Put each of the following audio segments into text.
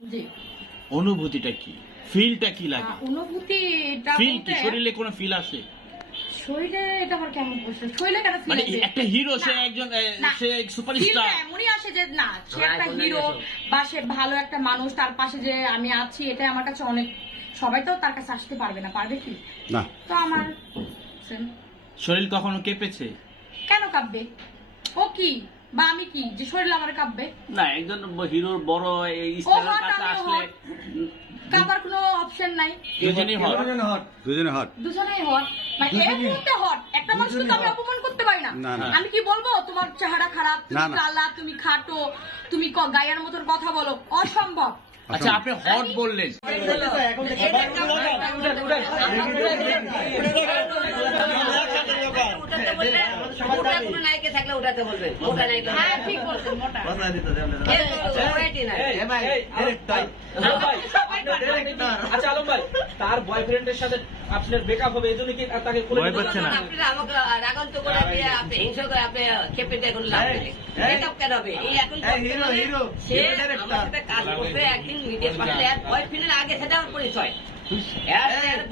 জি। অনুভূতিটা কি, ফিলটা কি লাগে? অনুভূতিটা ফিল কি, শরীরে কোনো ফিল আসে? শরীরে এটা আমার কেমন বলছে, শরীরে কেন ফিল মানে আসে? একটা হিরো, সে একজন সে সুপারস্টার, এমনই আসে যে না সে একটা হিরো বা সে ভালো একটা মানুষ, তার পাশে যে আমি আছি এটা আমার কাছে অনেক। সবাই তো তার কাছে আসতে পারবে না, পারবে কি? না। তো আমার শরীর কখনো কেঁপেছে? কেন কাঁপবে? ও কি বা আমি কি যে শরীর আমার কাঁপবে? না, একজন হিরোর বড় স্টারের কাছে আসলে কাঁপার কোনো অপশন নাই। দুজনেই হট। দুজনেই হট, মানে এই মুহূর্তে হট। একটা মানুষকে তো আমি অপমান করতে পারি না। আমি কি বলবো তোমার চেহারা খারাপ, তুমি কালা, তুমি খাটো, তুমি গায়ের মতন কথা বলো? অসম্ভব। আচ্ছা, আপনি হট বললেন, আচ্ছা আলম ভাই, তার বয়ফ্রেন্ডের সাথে আপনার ব্রেকআপ হবে, এই জন্য কি তাকে ভয় পাচ্ছে না? আপনি আমাকে রাগান্ত করে দিয়ে আপনি হিংসা করে আপনি খেপে দিয়ে এখন লাভ নেই। ব্রেকআপ কেন হবে? এই এখন সে আমার সাথে কাজ করতে একদিন মিডিয়া পাশে এক বয়ফ্রেন্ডের আগে সেটা আমার পরিচয়।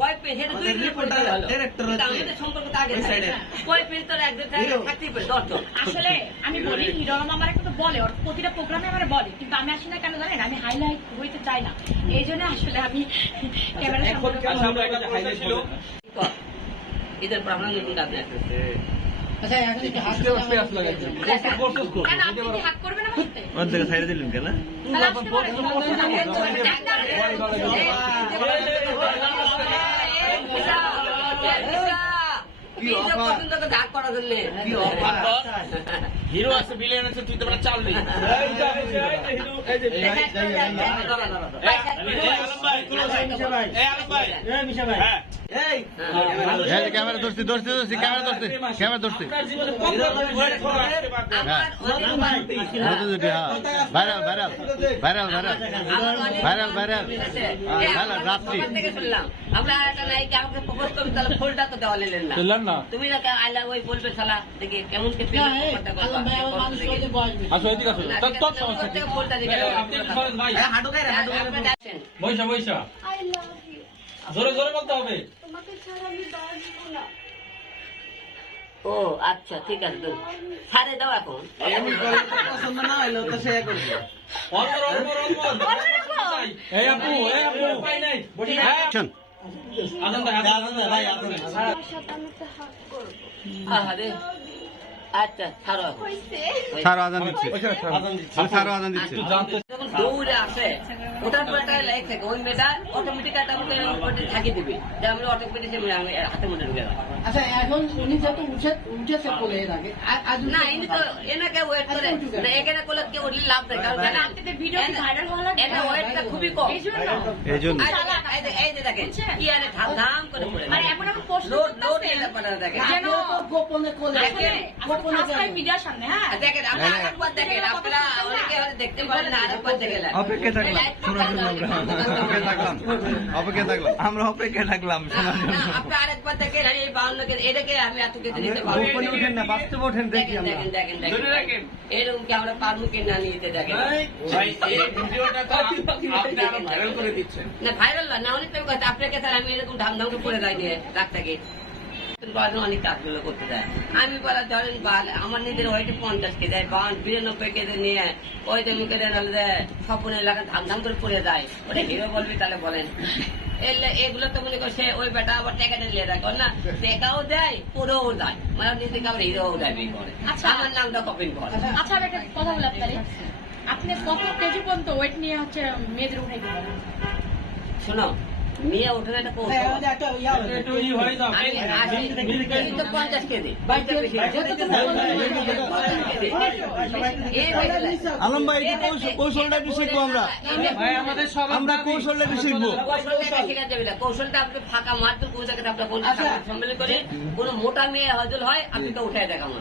বয়ফ্রেন্ড সেটা দুই দিনের পরিচয় হলো, কিন্তু আমাদের সম্পর্ক তো আগে বয়ফ্রেন্ড তো একদিন থাকতেই পারে 10 জন। আসলে আমি বলি হিরো আমার একটা তো বলে, ওর প্রতিটা প্রোগ্রামে আমার বলে, কিন্তু আমি আসি না কেন জানেন? আমি হাইলাইট হইতে চাই না, এই জন্য আসলে আমি ক্যামেরা ঈদের পর আমরা নতুন কাজ আসতেছে। হাত করবে না বলতে? ওর থেকে সাইডে দিলেন কেন? হিরো আছে, ভিলেন আছে, তুই তো মানে চাল নেই। ক্যামেরা ধরছি, ক্যামেরা ধরছি। রাত্রি আমরা একটা নায়িকা আমাকে প্রপোজ করবে, তাহলে ফুলটা তো দেওয়া নিলেন না। তুমি না আল্লাহ ওই বলবে শালা দেখি কেমন কে জোরে জোরে বলতে হবে। ও আচ্ছা ঠিক আছে, ছাড়ে দাও এখন। পছন্দ না হইলো তো সে করবে। এই আপু পাই নাই। আরে আচ্ছা ছাড়ো আজান দিচ্ছে। দৌড়ে আসে ওটার পর একটা লাইক থাকে, ওই মেয়েটা অটোমেটিক একটা থাকিয়ে দিবে, যে আমরা অটোমেটিক হাতে মধ্যে ঢুকে যাবো। আচ্ছা এখন উনি যেহেতু উঠেছে বলে এর আগে না ইনি তো এনাকে ওয়েট করে না, এখানে করলে কেউ উঠলে লাভ নেই, কারণ ভিডিও ভাইরাল হওয়া লাগবে, এটা ওয়েটটা খুবই কম। এই জন্য এই যে দেখেন কি আরে ধাম করে পড়ে, মানে এখন আমি প্রশ্ন লোড এটা পড়ে দেখেন যেন গোপনে করে মিডিয়ার সামনে। হ্যাঁ দেখেন আপনারা আরেকবার দেখেন, আপনারা অনেকে হয়তো দেখতে পারেন না, আরেকবার দেখেন। অপেক্ষা থাকলাম আমরা অপেক্ষা থাকলাম শোনার জন্য। আপনি আরেকবার দেখেন, এই 52 কে এটাকে আমি এত কেটে দিতে পারবো না, বাস্তবে ওঠেন দেখি আমরা। দেখেন এরকম কি আমরা পারবো কি না নিতে? দেখেন ভাই, এই ভিডিওটা তো আপনি আরো ভাইরাল করে দিচ্ছেন। না ভাইরাল না অনেক টাইম কথা আপনাকে স্যার আমি এরকম ধাম ধাম করে যাই দিয়ে ডাক্তারকে অনেক কাজগুলো করতে দেয়। আমি বলা ধরেন আমার নিজের ওইটা 50 কেজি 92 কেজি নিয়ে ওই যে মুখে স্বপ্ন এলাকা ধাম ধাম করে পড়ে যায়, ওটা হিরো বলবি তাহলে বলেন? এগুলো তো মনে করছে ওই বেটা আবার টাকাটা নিয়ে রাখো না, টাকাও দেয় পড়েও যায়, মানে নিজেকে আবার হিরোও দাবি করে। আচ্ছা আমার নামটা কপিং করে। আচ্ছা আমি একটা কথা বলি, আপনি কত কেজি পর্যন্ত ওয়েট নিয়ে হচ্ছে মেয়েদের উঠাই দিবেন? শোনো নিয়ে ওঠেন একটা আমি 50 কেজি আলম ভাই কৌশলটা একটু শিখবো আমরা কৌশলটা একটু শিখবো। কৌশলটা আপনি ফাঁকা মারতে কোন জায়গাতে আপনার সম্মেলন করে কোন মোটা মেয়ে হজল হয় আপনি তো উঠাই দেখাবো।